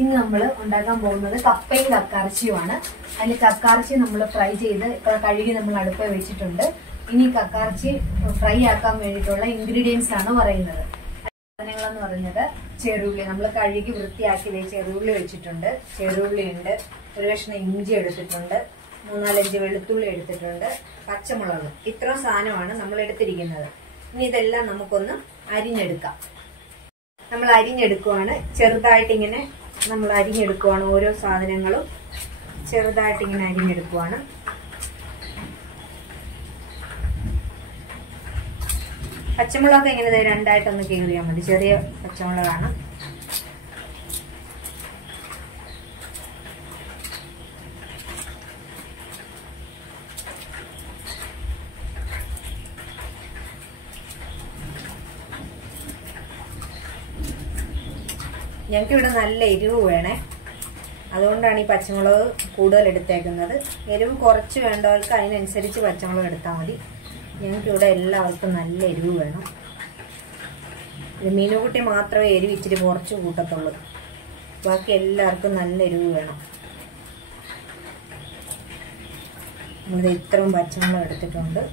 ഇന്ന് നമ്മൾ ഉണ്ടാക്കാൻ പോകുന്നത് കപ്പയും കക്കാർച്ചിയുമാണ്. അതിൽ കക്കാർച്ചി നമ്മൾ ഫ്രൈ ചെയ്ത് ഇപ്പോൾ കഴുകി നമ്മൾ അടുപ്പ് വെച്ചിട്ടുണ്ട്. ഇനി കക്കാർച്ചി ഫ്രൈ ആക്കാൻ വേണ്ടിയിട്ടുള്ള ഇൻഗ്രീഡിയൻസ് ആണ് പറയുന്നത്. സാധനങ്ങളെന്ന് പറഞ്ഞത് ചെറുള്ളി, നമ്മൾ കഴുകി വൃത്തിയാക്കി ചെറുള്ളി വെച്ചിട്ടുണ്ട്, ചെറുള്ളി ഉണ്ട്, ഒരു കഷ്ണം ഇഞ്ചി എടുത്തിട്ടുണ്ട്, 3-4 വെളുത്തുള്ളി എടുത്തിട്ടുണ്ട്, പച്ചമുളക്. ഇത്രയും സാധനമാണ് നമ്മൾ എടുത്തിരിക്കുന്നത്. ഇനി ഇതെല്ലാം നമുക്കൊന്ന് അരിഞ്ഞെടുക്കാം. നമ്മൾ അരിഞ്ഞെടുക്കുവാണ്, ചെറുതായിട്ട് ഇങ്ങനെ നമ്മൾ അരിഞ്ഞെടുക്കുവാണ്. ഓരോ സാധനങ്ങളും ചെറുതായിട്ട് ഇങ്ങനെ അരിഞ്ഞെടുക്കുവാണ്. പച്ചമുളക് ഇങ്ങനെ രണ്ടായിട്ടൊന്ന് കീറിയാൽ മതി, ചെറിയ പച്ചമുളകാണ്. ഞങ്ങൾക്കിവിടെ നല്ല എരിവ് വേണേ, അതുകൊണ്ടാണ് ഈ പച്ചമുളക് കൂടുതൽ എടുത്തേക്കുന്നത്. എരിവ് കുറച്ച് വേണ്ടവർക്ക് അതിനനുസരിച്ച് പച്ചമുളക് എടുത്താൽ മതി. ഞങ്ങൾക്കിവിടെ എല്ലാവർക്കും നല്ല എരിവ് വേണം. മീനുകുട്ടി മാത്രമേ എരിവ് ഇച്ചിരി കുറച്ച് കൂട്ടത്തുള്ളൂ, ബാക്കി എല്ലാവർക്കും നല്ല എരിവ് വേണം. നമ്മൾ ഇത്രയും പച്ചമുളക് എടുത്തിട്ടുണ്ട്.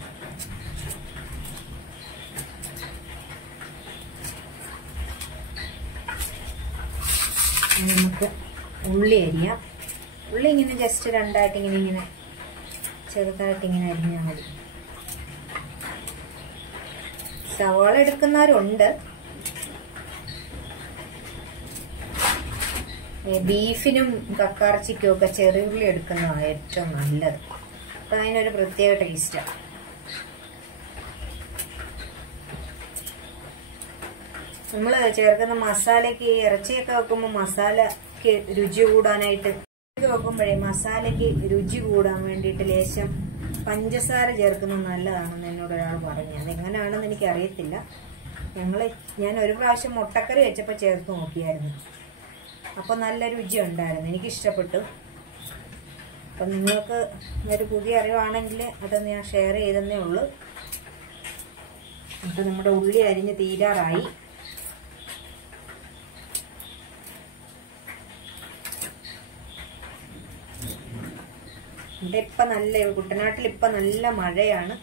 നമുക്ക് ഉള്ളി അരിയാം. ഉള്ളി ഇങ്ങനെ ജസ്റ്റ് രണ്ടായിട്ട് ഇങ്ങനെ ചെറുതായിട്ട് ഇങ്ങനെ അരിഞ്ഞാൽ മതി. സവാള എടുക്കുന്നവരുണ്ട്. ബീഫിനും കക്കാർച്ചിക്കും ഒക്കെ ചെറിയുള്ളി എടുക്കുന്നതാണ് ഏറ്റവും നല്ലത്. അപ്പൊ അതിനൊരു പ്രത്യേക ടേസ്റ്റാണ്. നമ്മൾ ചേർക്കുന്ന മസാലയ്ക്ക്, ഇറച്ചിയൊക്കെ വെക്കുമ്പോൾ മസാലയ്ക്ക് രുചി കൂടാനായിട്ട് വെക്കുമ്പോഴേ മസാലയ്ക്ക് രുചി കൂടാൻ വേണ്ടിയിട്ട് ലേശം പഞ്ചസാര ചേർക്കുന്നത് നല്ലതാണെന്ന് എന്നോട് ഒരാൾ പറഞ്ഞു. അതെങ്ങനെയാണെന്ന് എനിക്കറിയത്തില്ല. ഞാൻ ഒരു പ്രാവശ്യം മുട്ടക്കറി വെച്ചപ്പോൾ ചേർത്ത് നോക്കിയായിരുന്നു. അപ്പോൾ നല്ല രുചി ഉണ്ടായിരുന്നു, എനിക്കിഷ്ടപ്പെട്ടു. അപ്പം നിങ്ങൾക്ക് ഒരു പുതിയ അറിവാണെങ്കിൽ അതൊന്ന് ഞാൻ ഷെയർ ചെയ്തെന്നേ ഉള്ളൂ. അപ്പം നമ്മുടെ ഉള്ളി അരിഞ്ഞ് തീരാറായി. ഇവിടെ കുട്ടനാട്ടിൽ ഇപ്പം നല്ല മഴയാണ്.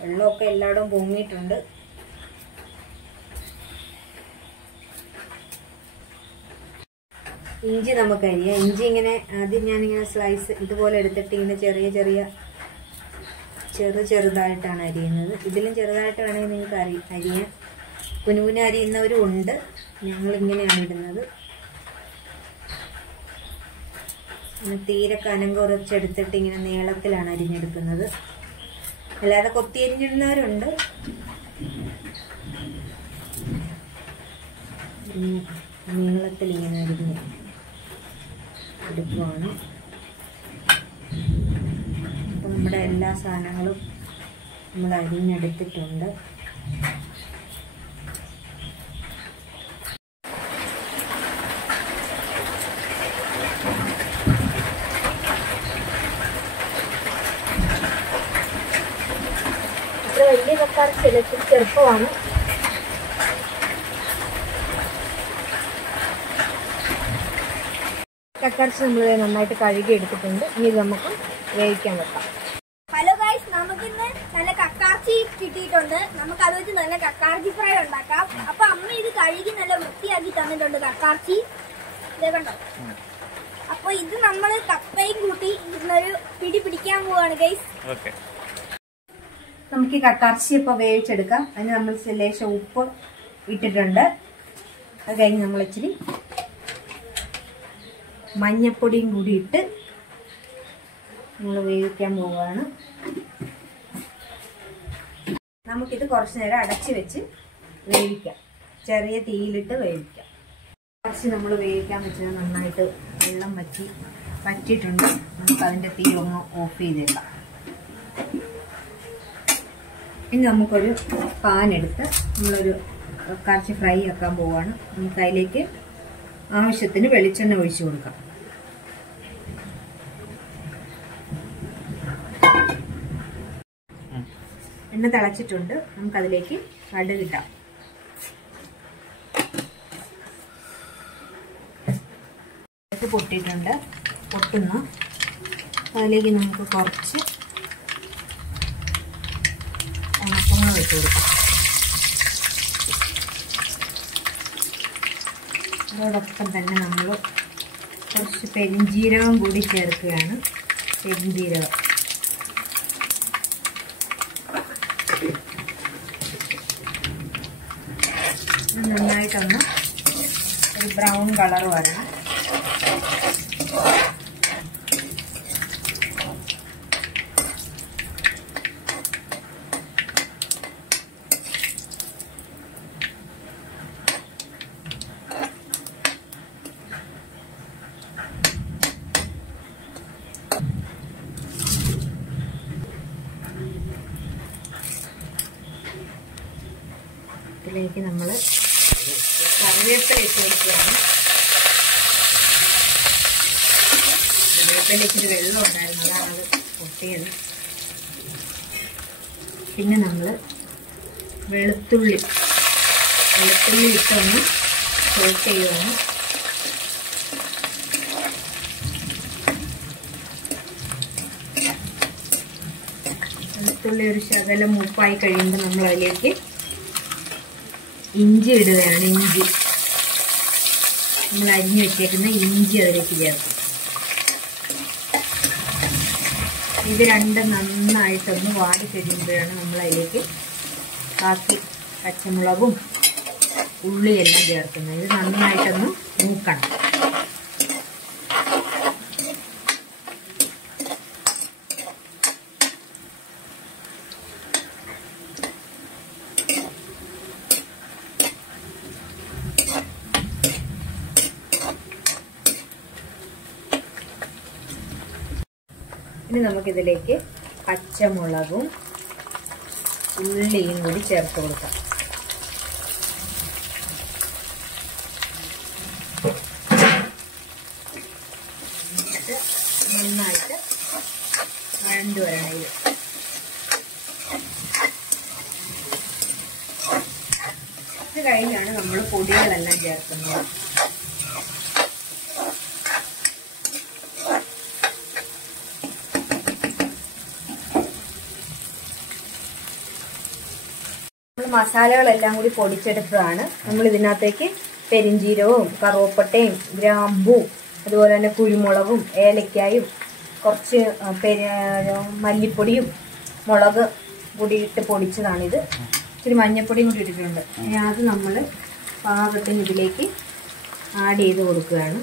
വെള്ളമൊക്കെ എല്ലായിടവും പൊങ്ങിയിട്ടുണ്ട്. ഇഞ്ചി നമുക്ക് അരിയാം. ഇഞ്ചി ഇങ്ങനെ ആദ്യം ഞാനിങ്ങനെ സ്ലൈസ് ഇതുപോലെ എടുത്തിട്ട് ഇങ്ങനെ ചെറുതായിട്ടാണ് അരിയുന്നത്. ഇതിലും ചെറുതായിട്ട് വേണമെങ്കിൽ നിങ്ങൾക്ക് അരിയാം. കുനുകുന അരിയുന്നവരും ഉണ്ട്. ഞങ്ങളിങ്ങനെയാണ് ഇടുന്നത്. തീരെ കനം കുറച്ചെടുത്തിട്ട് ഇങ്ങനെ നീളത്തിലാണ് അരിഞ്ഞെടുക്കുന്നത്. അല്ലാതെ കൊത്തി അരിഞ്ഞിടുന്നവരുണ്ട്. നീളത്തിൽ ഇങ്ങനെ അരിഞ്ഞ് എടുക്കുവാണ്. അപ്പം നമ്മുടെ എല്ലാ സാധനങ്ങളും നമ്മൾ അരിഞ്ഞെടുത്തിട്ടുണ്ട്. വലിയ കക്കാർച്ചി ഇച്ചിരി ചെറുപ്പമാണ്. കക്കാർച്ചി നമ്മൾ നന്നായിട്ട് കഴുകി എടുത്തിട്ടുണ്ട്. ഇനി ഇത് നമുക്ക് വേവിക്കാൻ വെക്കാം. ഹലോ ഗൈസ്, നമുക്കിന്ന് നല്ല കക്കാർച്ചി കിട്ടിയിട്ടുണ്ട്. നമുക്ക് അത് വെച്ച് നല്ല കക്കാർച്ചി ഫ്രൈ ഉണ്ടാക്കാം. അപ്പൊ അമ്മ ഇത് കഴുകി നല്ല വൃത്തിയാക്കി തന്നിട്ടുണ്ട് കക്കാർച്ചി. ഇതേ കണ്ടോ? അപ്പൊ ഇത് നമ്മൾ കപ്പയും കൂട്ടി ഇന്നൊരു പിടിക്കാൻ പോവാണ് ഗൈസ്. നമുക്ക് ഈ കക്കാർച്ചി ഇപ്പോൾ വേവിച്ചെടുക്കാം. അതിന് നമ്മൾ ലേശം ഉപ്പ് ഇട്ടിട്ടുണ്ട്. അത് കഴിഞ്ഞ് നമ്മൾ ഇച്ചിരി മഞ്ഞപ്പൊടിയും കൂടി ഇട്ട് നമ്മൾ വേവിക്കാൻ പോവുകയാണ്. നമുക്കിത് കുറച്ച് നേരം അടച്ചു വെച്ച് വേവിക്കാം. ചെറിയ തീയിലിട്ട് വേവിക്കാം. കുറച്ച് നമ്മൾ വേവിക്കാൻ വെച്ചത് നന്നായിട്ട് വെള്ളം വറ്റിയിട്ടുണ്ട്. നമുക്ക് അതിൻ്റെ തീ ഒന്ന് ഓഫ് ചെയ്തേക്കാം. ഇനി നമുക്കൊരു പാൻ എടുത്ത് നമ്മളൊരു കക്കാർച്ചി ഫ്രൈ ആക്കാൻ പോവുകയാണ്. നമുക്ക് അതിലേക്ക് ആവശ്യത്തിന് വെളിച്ചെണ്ണ ഒഴിച്ചു കൊടുക്കാം. എണ്ണ തിളച്ചിട്ടുണ്ട്. നമുക്കതിലേക്ക് കടുക് ഇടാം. പൊട്ടിയിട്ടുണ്ട്, പൊട്ടുന്നു. അതിലേക്ക് നമുക്ക് കുറച്ച് ഉണക്കമുളക് ഇട്ട് കൊടുക്കാം. അതോടൊപ്പം തന്നെ നമ്മൾ കുറച്ച് പെരിഞ്ജീരകം കൂടി ചേർക്കുകയാണ്. പെരിഞ്ജീരകം നന്നായിട്ടൊന്ന് ഒരു ബ്രൗൺ കളർ വരണം. ഇതിലേക്ക് നമ്മൾ കറിവേപ്പില ഇട്ട് കൊടുക്കുകയാണ്. കറിവേപ്പിലയ്ക്ക് ഒരു വെള്ളം ഉണ്ടായിരുന്നു, അതാണ് അത് പൊട്ടിയത്. പിന്നെ നമ്മൾ വെളുത്തുള്ളി ഇട്ടൊന്ന് സോട്ട് ചെയ്യുകയാണ്. വെളുത്തുള്ളി ഒരു ശകലം മൂപ്പായി കഴിയുമ്പോൾ നമ്മൾ അതിലേക്ക് ഇഞ്ചി ഇടുകയാണ്. ഇഞ്ചി നമ്മൾ അരിഞ്ഞു വെച്ചേക്കുന്ന ഇഞ്ചി അതിലേക്ക് ചേർക്കും. ഇത് രണ്ടും നന്നായിട്ടൊന്ന് വാടി കഴിയുമ്പോഴാണ് നമ്മൾ അതിലേക്ക് ബാക്കി പച്ചമുളകും ഉള്ളിയെല്ലാം ചേർക്കുന്നത്. ഇത് നന്നായിട്ടൊന്ന് മൂക്കണം. ഇനി നമുക്കിതിലേക്ക് പച്ചമുളകും ഉള്ളിയും കൂടി ചേർത്ത് കൊടുക്കാം. നന്നായിട്ട് വഴണ്ടു വരണം. ഇത് കഴിഞ്ഞാണ് നമ്മൾ പൊടികളെല്ലാം ചേർക്കുന്നത്. മസാലകളെല്ലാം കൂടി പൊടിച്ചെടുത്തതാണ്. നമ്മൾ ഇതിനകത്തേക്ക് പെരിഞ്ജീരകവും കറുവപ്പട്ടയും ഗ്രാമ്പും അതുപോലെ തന്നെ കുരുമുളകും ഏലക്കായും കുറച്ച് മല്ലിപ്പൊടിയും മുളക് പൊടി ഇട്ട് പൊടിച്ചതാണിത്. ഇച്ചിരി മഞ്ഞൾപ്പൊടിയും കൂടി ഇട്ടിട്ടുണ്ട്. അത് നമ്മൾ പാകത്തിന് ഇതിലേക്ക് ആഡ് ചെയ്ത് കൊടുക്കുകയാണ്.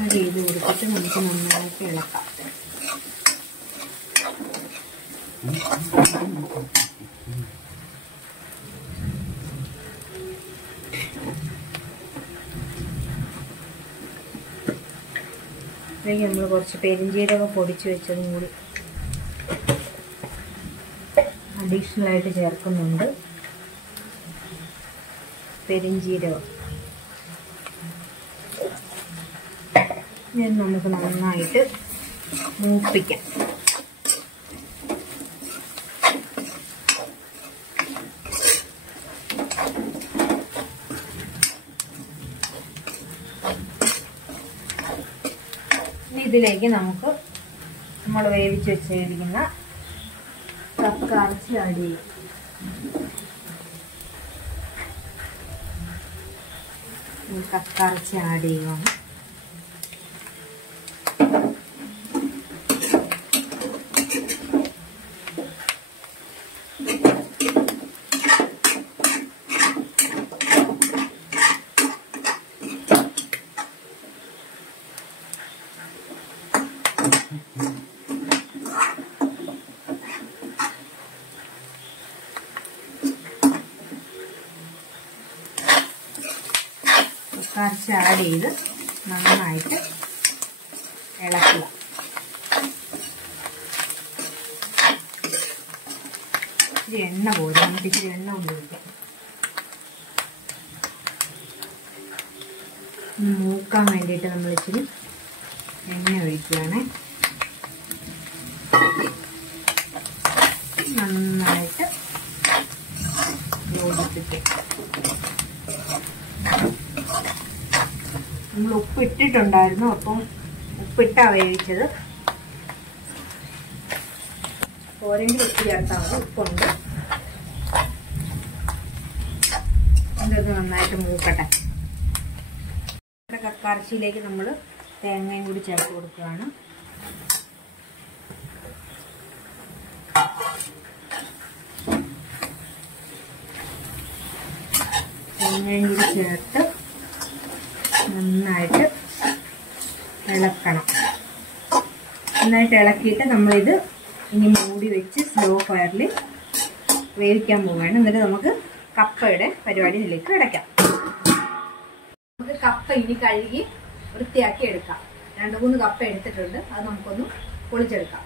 ആഡ് ചെയ്ത് കൊടുത്തിട്ട് നമുക്ക് നന്നായിട്ട് ഇളക്കാം. ഇതിലേക്ക് നമ്മൾ കുറച്ച് പെരിഞ്ജീരകം പൊടിച്ച് വെച്ചതും കൂടി അഡീഷണൽ ആയിട്ട് ചേർക്കുന്നുണ്ട്. പെരിഞ്ജീരകം ഇത് നമുക്ക് നന്നായിട്ട് മൂപ്പിക്കാം. ഇതിലേക്ക് നമുക്ക് നമ്മൾ വേവിച്ച് വെച്ചിരിക്കുന്ന കക്കയിറച്ചി ആഡ് ചെയ്യും. കക്കയിറച്ചി ആഡ് ചെയ്യുകയാണ്. കക്കയിറച്ചി ആഡ് ചെയ്ത് നന്നായിട്ട് ഇളക്കുക. ഇച്ചിരി എണ്ണ പോയി, നമുക്ക് ഇച്ചിരി എണ്ണ കൊണ്ടുവയ്ക്കാം. മൂക്കാൻ വേണ്ടിയിട്ട് നമ്മൾ ഇച്ചിരി എണ്ണ ഒഴിക്കുകയാണ്. നന്നായിട്ട് യോജിപ്പിക്കുക. നമ്മൾ ഉപ്പ് ഇട്ടിട്ടുണ്ടായിരുന്നു, അപ്പം ഉപ്പിട്ടാ വേവിച്ചത്. ഓരെങ്കിലും ഉപ്പ് ചേർത്താൽ മതി, ഉപ്പുണ്ട്. ഇതൊന്ന് നന്നായിട്ട് മൂക്കട്ടെ. കക്കാർച്ചിയിലേക്ക് നമ്മൾ തേങ്ങയും കൂടി ചേർത്ത് കൊടുക്കുകയാണ്. തേങ്ങയും കൂടി ചേർത്ത് നന്നായിട്ട് ഇളക്കണം. നന്നായിട്ട് ഇളക്കിയിട്ട് നമ്മളിത് ഇനി മൂടി വെച്ച് സ്ലോ ഫയറിൽ വേവിക്കാൻ പോവുകയാണ്. എന്നിട്ട് നമുക്ക് കപ്പയുടെ പരിപാടിയിലേക്ക് കിടക്കാം. നമുക്ക് കപ്പ ഇനി കഴുകി വൃത്തിയാക്കി എടുക്കാം. 2-3 കപ്പ എടുത്തിട്ടുണ്ട്, അത് നമുക്കൊന്ന് പൊളിച്ചെടുക്കാം.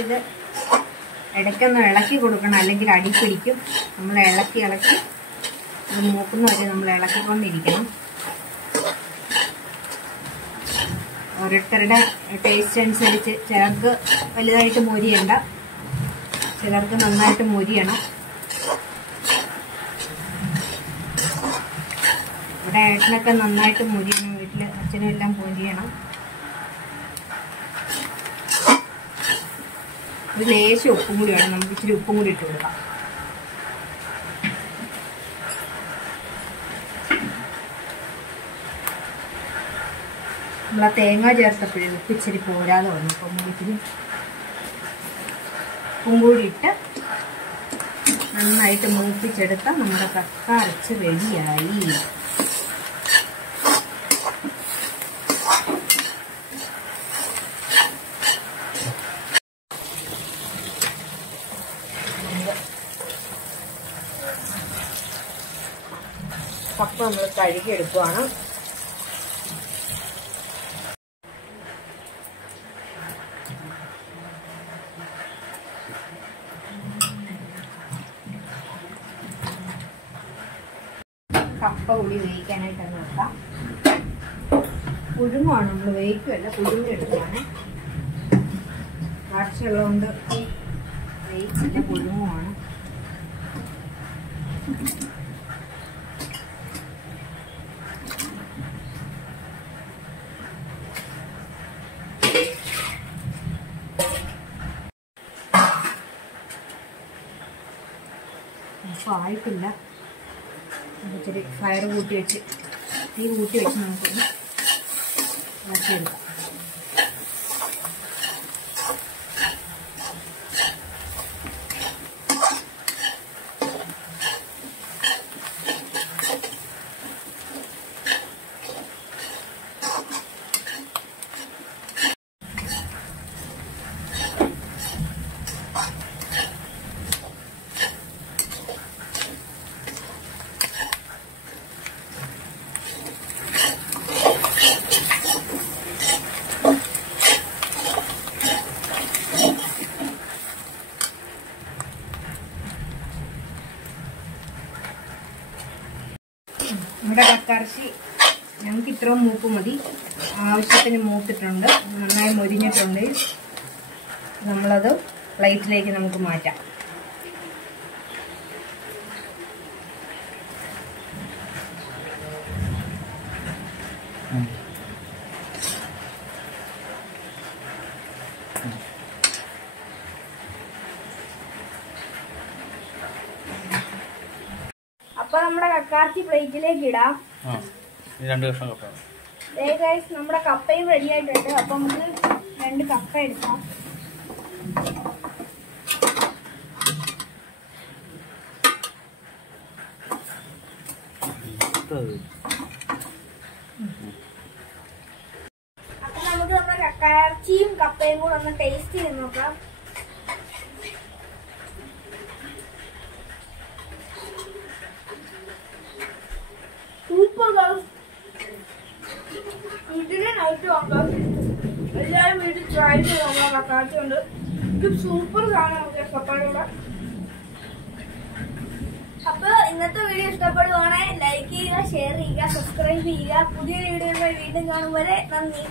ഇത് ഇടയ്ക്കൊന്ന് ഇളക്കി കൊടുക്കണം, അല്ലെങ്കിൽ അടി പിടിക്കും. നമ്മൾ ഇളക്കി ഇത് മൂക്കുന്ന വരെ നമ്മൾ ഇളക്കിക്കൊണ്ടിരിക്കണം. ഓരോരുത്തരുടെ ടേസ്റ്റ് അനുസരിച്ച് ചിലർക്ക് വലുതായിട്ട് മൊരിയണ്ട, ചിലർക്ക് നന്നായിട്ട് മൊരിയണം. ഇവിടെ ഏട്ടനൊക്കെ നന്നായിട്ട് മൊരിയണം, വീട്ടിൽ അച്ഛനും എല്ലാം മൊരിയണം. ഒരു ലേശം ഉപ്പും കൂടി വേണം, നമുക്ക് ഇച്ചിരി ഉപ്പും കൂടി ഇട്ട് കൊടുക്കാം. നമ്മൾ ആ തേങ്ങ ചേർത്തപ്പോഴേ ഉപ്പ് ഇച്ചിരി പോരാതെ വന്നു. അപ്പം നമുക്ക് ഇച്ചിരി ഉപ്പും കൂടി ഇട്ട് നന്നായിട്ട് മൂപ്പിച്ചെടുത്താൽ നമ്മുടെ കക്ക അരച്ച് റെഡിയായി. കപ്പ നമ്മൾ കഴുകിയെടുക്കുവാണ്. കപ്പ കൂടി വേവിക്കാനായിട്ടൊന്ന് വെക്കാം. പുഴുങ്ങുവാണ്, നമ്മൾ വേവിക്കുമല്ല, പുഴുങ്ങിയെടുക്കുകയാണ്. കാഴ്ചയുള്ളതുകൊണ്ട് വേവിച്ചില്ല, പുഴുങ്ങുവാണ്. അപ്പോൾ ആയിട്ടില്ല, ഇച്ചിരി ഫയർ കൂട്ടി വെച്ച് തീ കൂട്ടി വെച്ച് നമുക്കൊന്ന് വച്ചെടുക്കാം. നമ്മുടെ കക്കയിറച്ചി ഞങ്ങൾക്ക് ഇത്രയും മൂപ്പ് മതി, ആവശ്യത്തിന് മൂത്തിട്ടുണ്ട്, നന്നായി മൊരിഞ്ഞിട്ടുണ്ട്. നമ്മളത് പ്ലേറ്റിലേക്ക് നമുക്ക് മാറ്റാം. അപ്പൊ നമ്മുടെ കക്കാർച്ചി പ്ലേറ്റിലേക്ക് ഇടാം. നമ്മുടെ കപ്പയും റെഡി ആയിട്ടുണ്ട്. അപ്പൊ നമുക്ക് 2 കപ്പ എടുക്കാം. അപ്പൊ നമുക്ക് നമ്മുടെ കക്കാർച്ചിയും കപ്പയും കൂടെ ഒന്ന് ടേസ്റ്റ് ചെയ്ത് നോക്കാം. വീട്ടിലെ നൈറ്റ് വാങ്ങാം, എല്ലാവരും വീട്ടിൽ ട്രൈ ചെയ്ത് നമ്മളെ കക്കാർച്ചി കൊണ്ട് ഇത് സൂപ്പർ സാധനമാണ്. അപ്പൊ ഇന്നത്തെ വീഡിയോ ഇഷ്ടപ്പെടുവാണെങ്കിൽ ലൈക്ക് ചെയ്യുക, ഷെയർ ചെയ്യുക, സബ്സ്ക്രൈബ് ചെയ്യുക. പുതിയ വീഡിയോയുമായി വീണ്ടും കാണും വരെ നന്ദി.